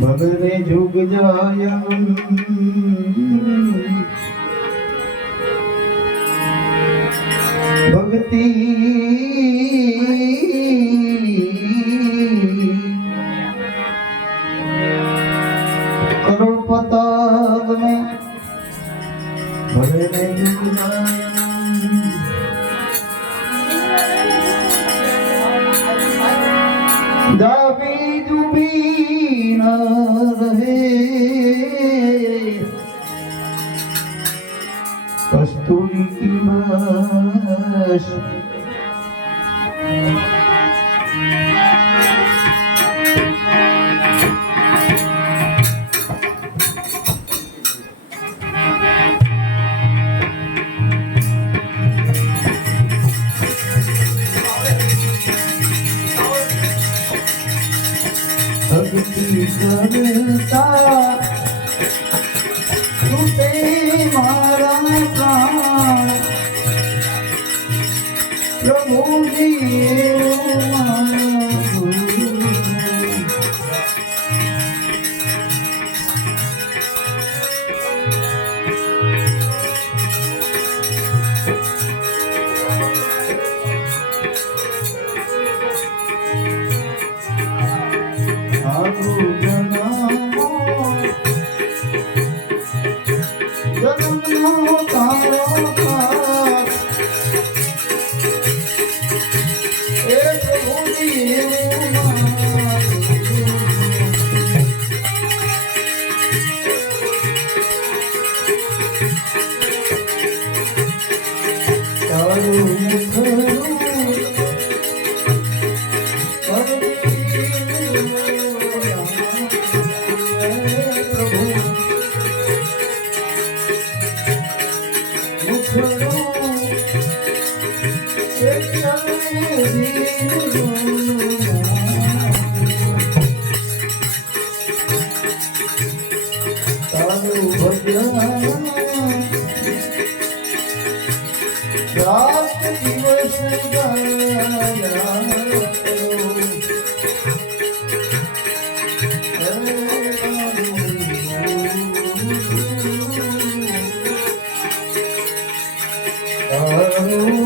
ભગને જુગ જાય ભક્તિ Eu B. કરતા તૂટે મારા પ્રાણ. Hallelujah. રાત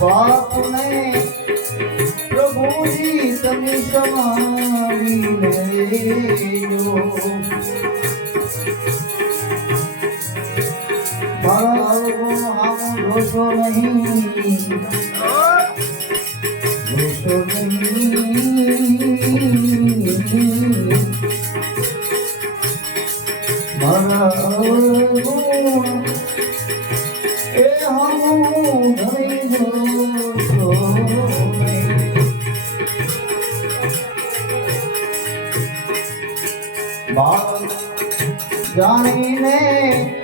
પાપને પ્રભુજી તમે સમાવી લેજો દોષો નહીં દોષો નહીં મારા જાણીને